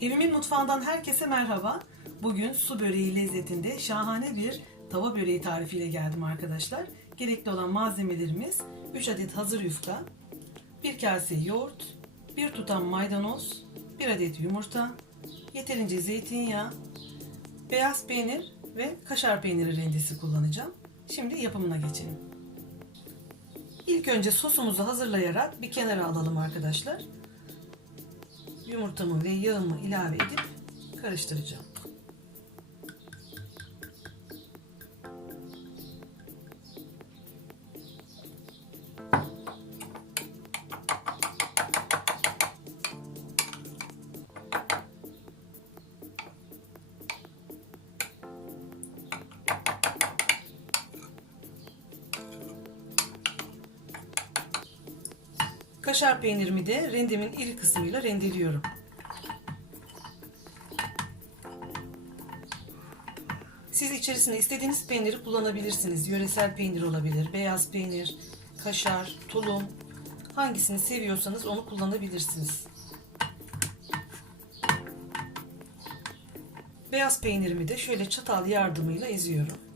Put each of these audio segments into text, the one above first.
Evimin mutfağından herkese merhaba. Bugün su böreği lezzetinde şahane bir tava böreği tarifiyle geldim arkadaşlar. Gerekli olan malzemelerimiz 3 adet hazır yufka, 1 kase yoğurt, 1 tutam maydanoz, 1 adet yumurta, yeterince zeytinyağı, beyaz peynir ve kaşar peyniri rendesi kullanacağım. Şimdi yapımına geçelim. İlk önce sosumuzu hazırlayarak bir kenara alalım arkadaşlar yumurtamı ve yağımı ilave edip karıştıracağım. Kaşar peynirimi de rendemin iri kısmıyla rendeliyorum. Siz içerisine istediğiniz peyniri kullanabilirsiniz. Yöresel peynir olabilir, beyaz peynir, kaşar, tulum. Hangisini seviyorsanız onu kullanabilirsiniz. Beyaz peynirimi de şöyle çatal yardımıyla eziyorum.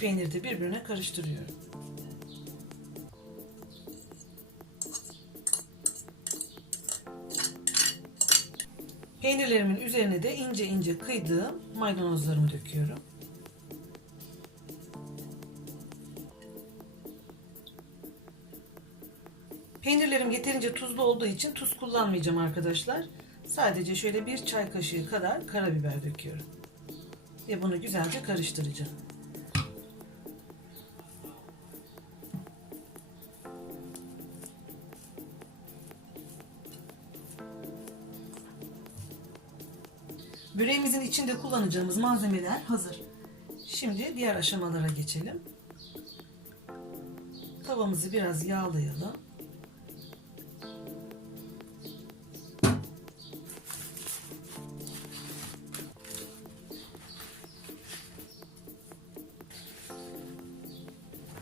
Peyniri de birbirine karıştırıyorum. Peynirlerimin üzerine de ince ince kıydığım maydanozlarımı döküyorum. Peynirlerim yeterince tuzlu olduğu için tuz kullanmayacağım arkadaşlar. Sadece şöyle bir çay kaşığı kadar karabiber döküyorum. Ve bunu güzelce karıştıracağım. Böreğimizin içinde kullanacağımız malzemeler hazır. Şimdi diğer aşamalara geçelim. Tavamızı biraz yağlayalım.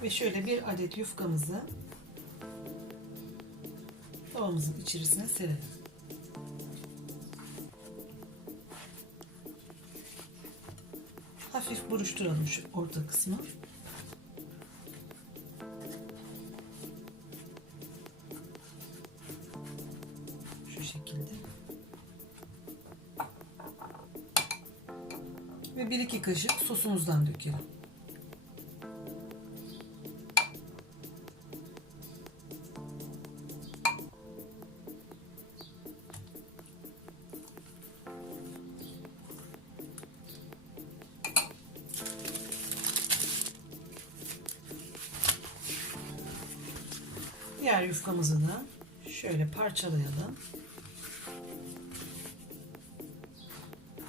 Ve şöyle bir adet yufkamızı tavamızın içerisine serelim. Hafif buruşturalım şu orta kısmı. Şu şekilde. Ve bir iki kaşık sosumuzdan dökelim. Diğer yufkamızı da şöyle parçalayalım.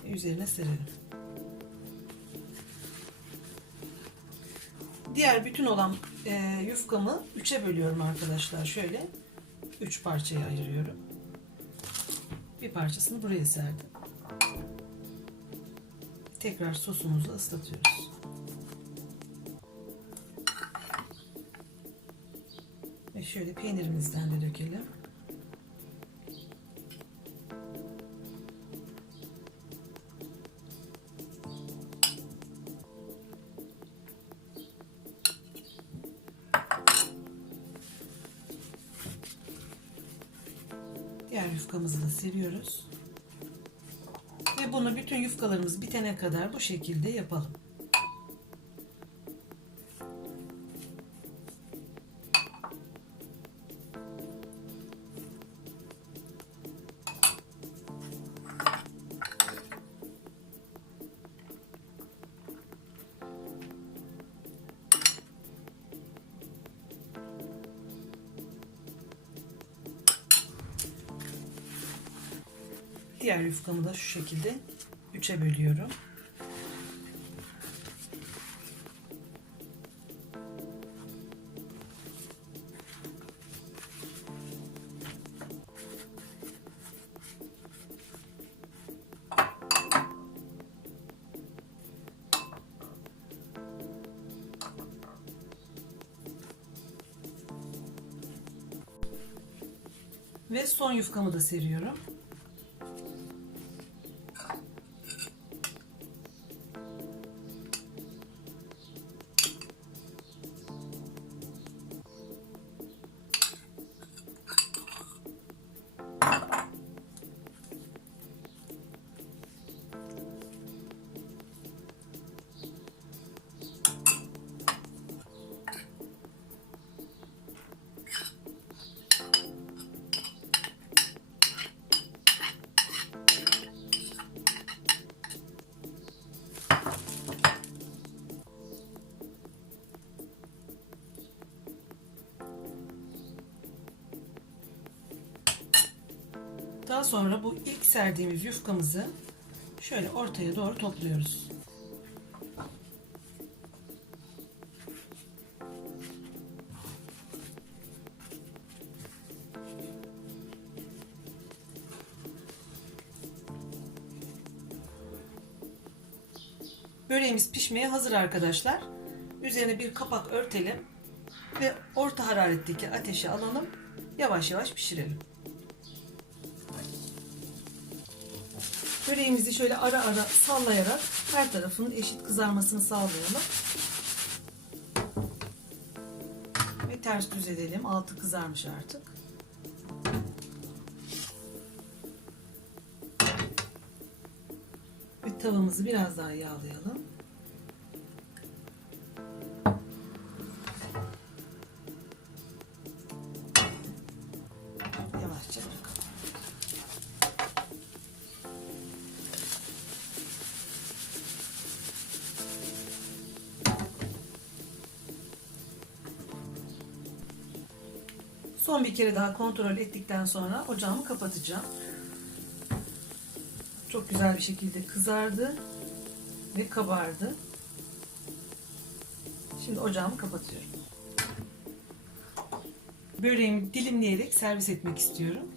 Üzerine serelim. Diğer bütün olan e, yufkamı üçe bölüyorum arkadaşlar. Şöyle üç parçaya ayırıyorum. Bir parçasını buraya serdim. Tekrar sosumuzu ıslatıyoruz. Şöyle peynirimizden de dökelim. Diğer yufkamızı da seriyoruz. Ve bunu bütün yufkalarımız bitene kadar bu şekilde yapalım. Diğer yufkamı da şu şekilde 3'e bölüyorum. Ve son yufkamı da seriyorum. Daha sonra bu ilk serdiğimiz yufkamızı şöyle ortaya doğru topluyoruz. Böreğimiz pişmeye hazır arkadaşlar. Üzerine bir kapak örtelim ve orta hararetteki ateşe alalım. Yavaş yavaş pişirelim. Böreğimizi şöyle ara ara sallayarak her tarafının eşit kızarmasını sağlayalım. Ve ters düz edelim. Altı kızarmış artık. Ve tavamızı biraz daha yağlayalım. Son bir kere daha kontrol ettikten sonra ocağımı kapatacağım. Çok güzel bir şekilde kızardı ve kabardı. Şimdi ocağımı kapatıyorum. Böreğimi dilimleyerek servis etmek istiyorum.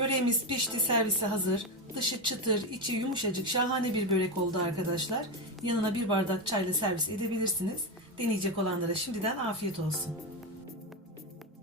Böreğimiz pişti, servise hazır. Dışı çıtır, içi yumuşacık, şahane bir börek oldu arkadaşlar. Yanına bir bardak çayla servis edebilirsiniz. Deneyecek olanlara şimdiden afiyet olsun.